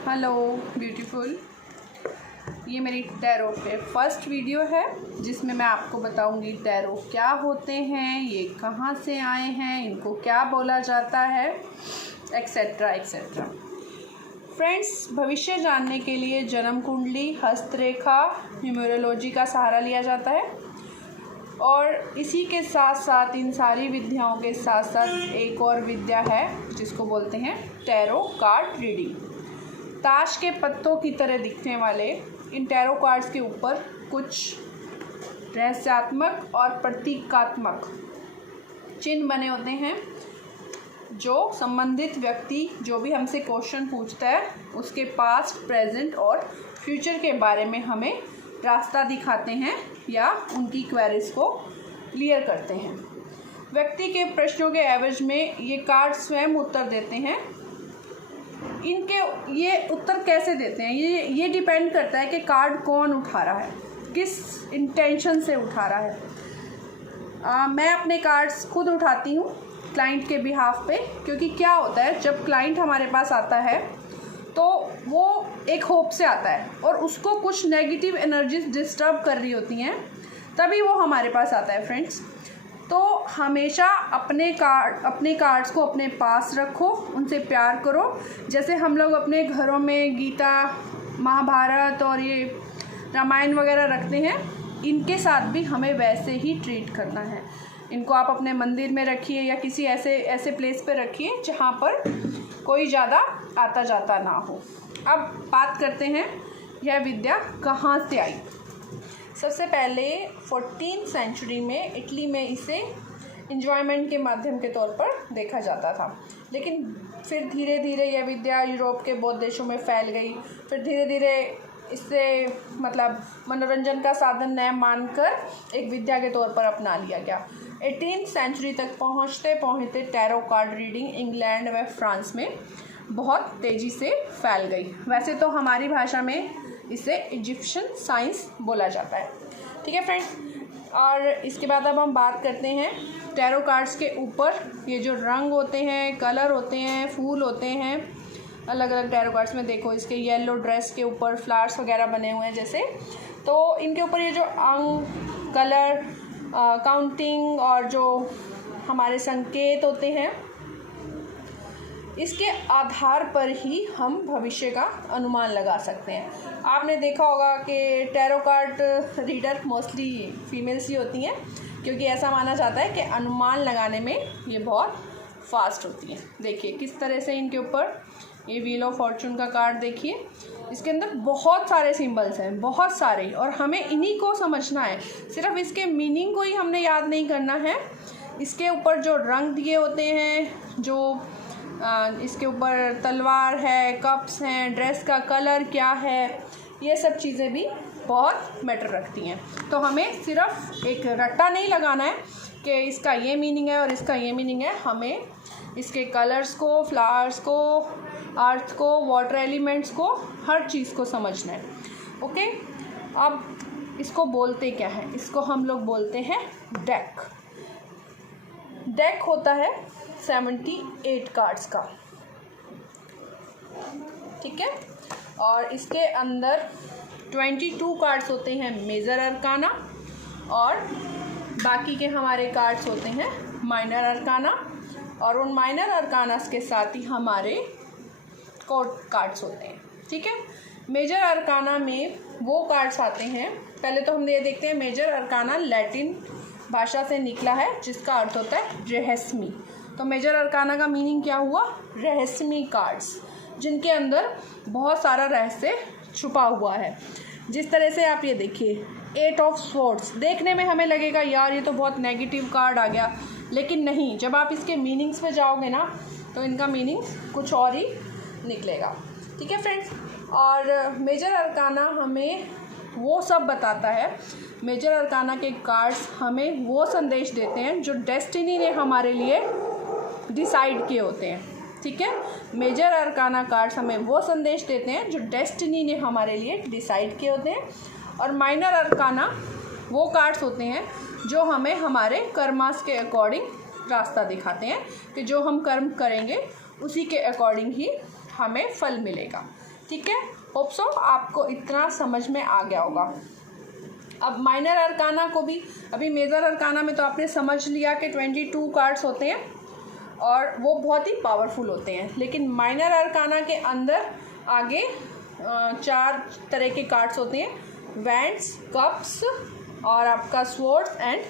Hello beautiful, ये मेरी tarot पे फर्स्ट वीडियो है जिसमें मैं आपको बताऊंगी टैरो क्या होते हैं, ये कहाँ से आए हैं, इनको क्या बोला जाता है, एक्सेट्रा एक्सेट्रा। फ्रेंड्स, भविष्य जानने के लिए जन्म कुंडली, हस्तरेखा, न्यूमरोलॉजी का सहारा लिया जाता है और इसी के साथ साथ इन सारी विद्याओं के साथ साथ एक और विद्या है जिसको बोलते हैं टैरो कार्ड रीडिंग। ताश के पत्तों की तरह दिखने वाले इन टैरो कार्ड्स के ऊपर कुछ रहस्यात्मक और प्रतीकात्मक चिन्ह बने होते हैं जो संबंधित व्यक्ति जो भी हमसे क्वेश्चन पूछता है उसके पास्ट, प्रेजेंट और फ्यूचर के बारे में हमें रास्ता दिखाते हैं या उनकी क्वेरीज को क्लियर करते हैं। व्यक्ति के प्रश्नों के एवज में ये कार्ड स्वयं उत्तर देते हैं। इनके ये उत्तर कैसे देते हैं ये डिपेंड करता है कि कार्ड कौन उठा रहा है, किस इंटेंशन से उठा रहा है। मैं अपने कार्ड्स खुद उठाती हूँ क्लाइंट के बिहाफ पे, क्योंकि क्या होता है जब क्लाइंट हमारे पास आता है तो वो एक होप से आता है और उसको कुछ नेगेटिव एनर्जीज डिस्टर्ब कर रही होती हैं, तभी वो हमारे पास आता है। फ्रेंड्स, तो हमेशा अपने कार्ड्स को अपने पास रखो, उनसे प्यार करो। जैसे हम लोग अपने घरों में गीता, महाभारत और ये रामायण वगैरह रखते हैं, इनके साथ भी हमें वैसे ही ट्रीट करना है। इनको आप अपने मंदिर में रखिए या किसी ऐसे प्लेस पे रखिए जहाँ पर कोई ज़्यादा आता जाता ना हो। अब बात करते हैं यह विद्या कहाँ से आई। सबसे पहले 14th सेंचुरी में इटली में इसे एंजॉयमेंट के माध्यम के तौर पर देखा जाता था, लेकिन फिर धीरे धीरे यह विद्या यूरोप के बहुत देशों में फैल गई। फिर धीरे धीरे इससे मतलब मनोरंजन का साधन न मानकर एक विद्या के तौर पर अपना लिया गया। 18th सेंचुरी तक पहुँचते पहुँचते टैरो कार्ड रीडिंग इंग्लैंड व फ्रांस में बहुत तेज़ी से फैल गई। वैसे तो हमारी भाषा में इसे इजिप्शियन साइंस बोला जाता है। ठीक है फ्रेंड्स, और इसके बाद अब हम बात करते हैं टैरो कार्ड्स के ऊपर ये जो रंग होते हैं, कलर होते हैं, फूल होते हैं। अलग अलग टैरो कार्ड्स में देखो इसके येलो ड्रेस के ऊपर फ्लावर्स वगैरह बने हुए हैं जैसे, तो इनके ऊपर ये जो अंक, कलर, काउंटिंग और जो हमारे संकेत होते हैं, इसके आधार पर ही हम भविष्य का अनुमान लगा सकते हैं। आपने देखा होगा कि tarot card reader mostly females ही होती हैं, क्योंकि ऐसा माना जाता है कि अनुमान लगाने में ये बहुत फास्ट होती हैं। देखिए किस तरह से इनके ऊपर ये व्हील ऑफ फॉर्चून का कार्ड देखिए, इसके अंदर बहुत सारे सिंबल्स हैं, बहुत सारे, और हमें इन्हीं को समझना है। सिर्फ इसके मीनिंग को ही हमने याद नहीं करना है। इसके ऊपर जो रंग दिए होते हैं, जो इसके ऊपर तलवार है, कप्स हैं, ड्रेस का कलर क्या है, ये सब चीज़ें भी बहुत मैटर रखती हैं। तो हमें सिर्फ एक रट्टा नहीं लगाना है कि इसका ये मीनिंग है और इसका ये मीनिंग है। हमें इसके कलर्स को, फ्लावर्स को, अर्थ को, वाटर एलिमेंट्स को, हर चीज़ को समझना है। ओके, अब इसको बोलते क्या है? इसको हम लोग बोलते हैं डेक। डेक होता है 78 कार्ड्स का, ठीक है, और इसके अंदर 22 कार्ड्स होते हैं मेजर अरकाना और बाकी के हमारे कार्ड्स होते हैं माइनर अरकाना, और उन माइनर अरकानास के साथ ही हमारे कोड कार्ड्स होते हैं। ठीक है, मेजर अरकाना में वो कार्ड्स आते हैं, पहले तो हम ये देखते हैं मेजर अरकाना लैटिन भाषा से निकला है जिसका अर्थ होता है रहस्यमय। तो मेजर अरकाना का मीनिंग क्या हुआ? रहस्यमय कार्ड्स, जिनके अंदर बहुत सारा रहस्य छुपा हुआ है। जिस तरह से आप ये देखिए 8 ऑफ स्वॉर्ड्स, देखने में हमें लगेगा यार ये तो बहुत नेगेटिव कार्ड आ गया, लेकिन नहीं, जब आप इसके मीनिंग्स पे जाओगे ना तो इनका मीनिंग कुछ और ही निकलेगा। ठीक है फ्रेंड्स, और मेजर अरकाना हमें वो सब बताता है, मेजर अरकाना के कार्ड्स हमें वो संदेश देते हैं जो डेस्टिनी ने हमारे लिए डिसाइड किए होते हैं। ठीक है, मेजर अरकाना कार्ड्स हमें वो संदेश देते हैं जो डेस्टिनी ने हमारे लिए डिसाइड किए होते हैं, और माइनर अरकाना वो कार्ड्स होते हैं जो हमें हमारे कर्मास के अकॉर्डिंग रास्ता दिखाते हैं कि जो हम कर्म करेंगे उसी के अकॉर्डिंग ही हमें फल मिलेगा। ठीक है, होप सो आपको इतना समझ में आ गया होगा। अब माइनर अरकाना को भी, अभी मेजर अरकाना में तो आपने समझ लिया कि 22 कार्ड्स होते हैं और वो बहुत ही पावरफुल होते हैं, लेकिन माइनर अरकाना के अंदर आगे 4 तरह के कार्ड्स होते हैं, वैंड्स, कप्स और आपका स्वॉर्ड्स एंड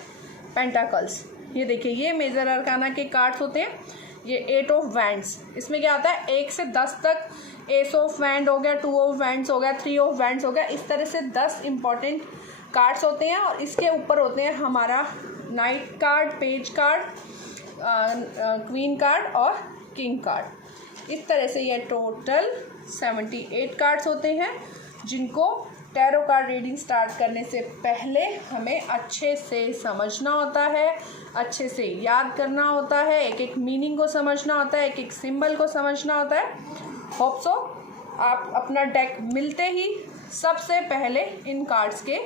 पेंटाकल्स। ये देखिए, ये मेजर अरकाना के कार्ड्स होते हैं। ये 8 ऑफ वैंड्स, इसमें क्या आता है 1 से 10 तक, एस ऑफ वैंड हो गया, 2 ऑफ वैंड्स हो गया, 3 ऑफ वैंड्स हो गया, इस तरह से 10 इंपॉर्टेंट कार्ड्स होते हैं। और इसके ऊपर होते हैं हमारा night card, page card, queen card और किंग कार्ड। इस तरह से ये टोटल 78 कार्ड्स होते हैं, जिनको टैरो कार्ड रीडिंग स्टार्ट करने से पहले हमें अच्छे से समझना होता है, अच्छे से याद करना होता है, एक एक मीनिंग को समझना होता है, एक एक सिंबल को समझना होता है। होप सो आप अपना डेक मिलते ही सबसे पहले इन कार्ड्स के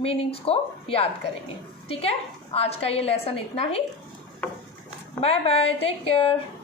मीनिंग्स को याद करेंगे। ठीक है, आज का ये लेसन इतना ही। Bye bye, take care.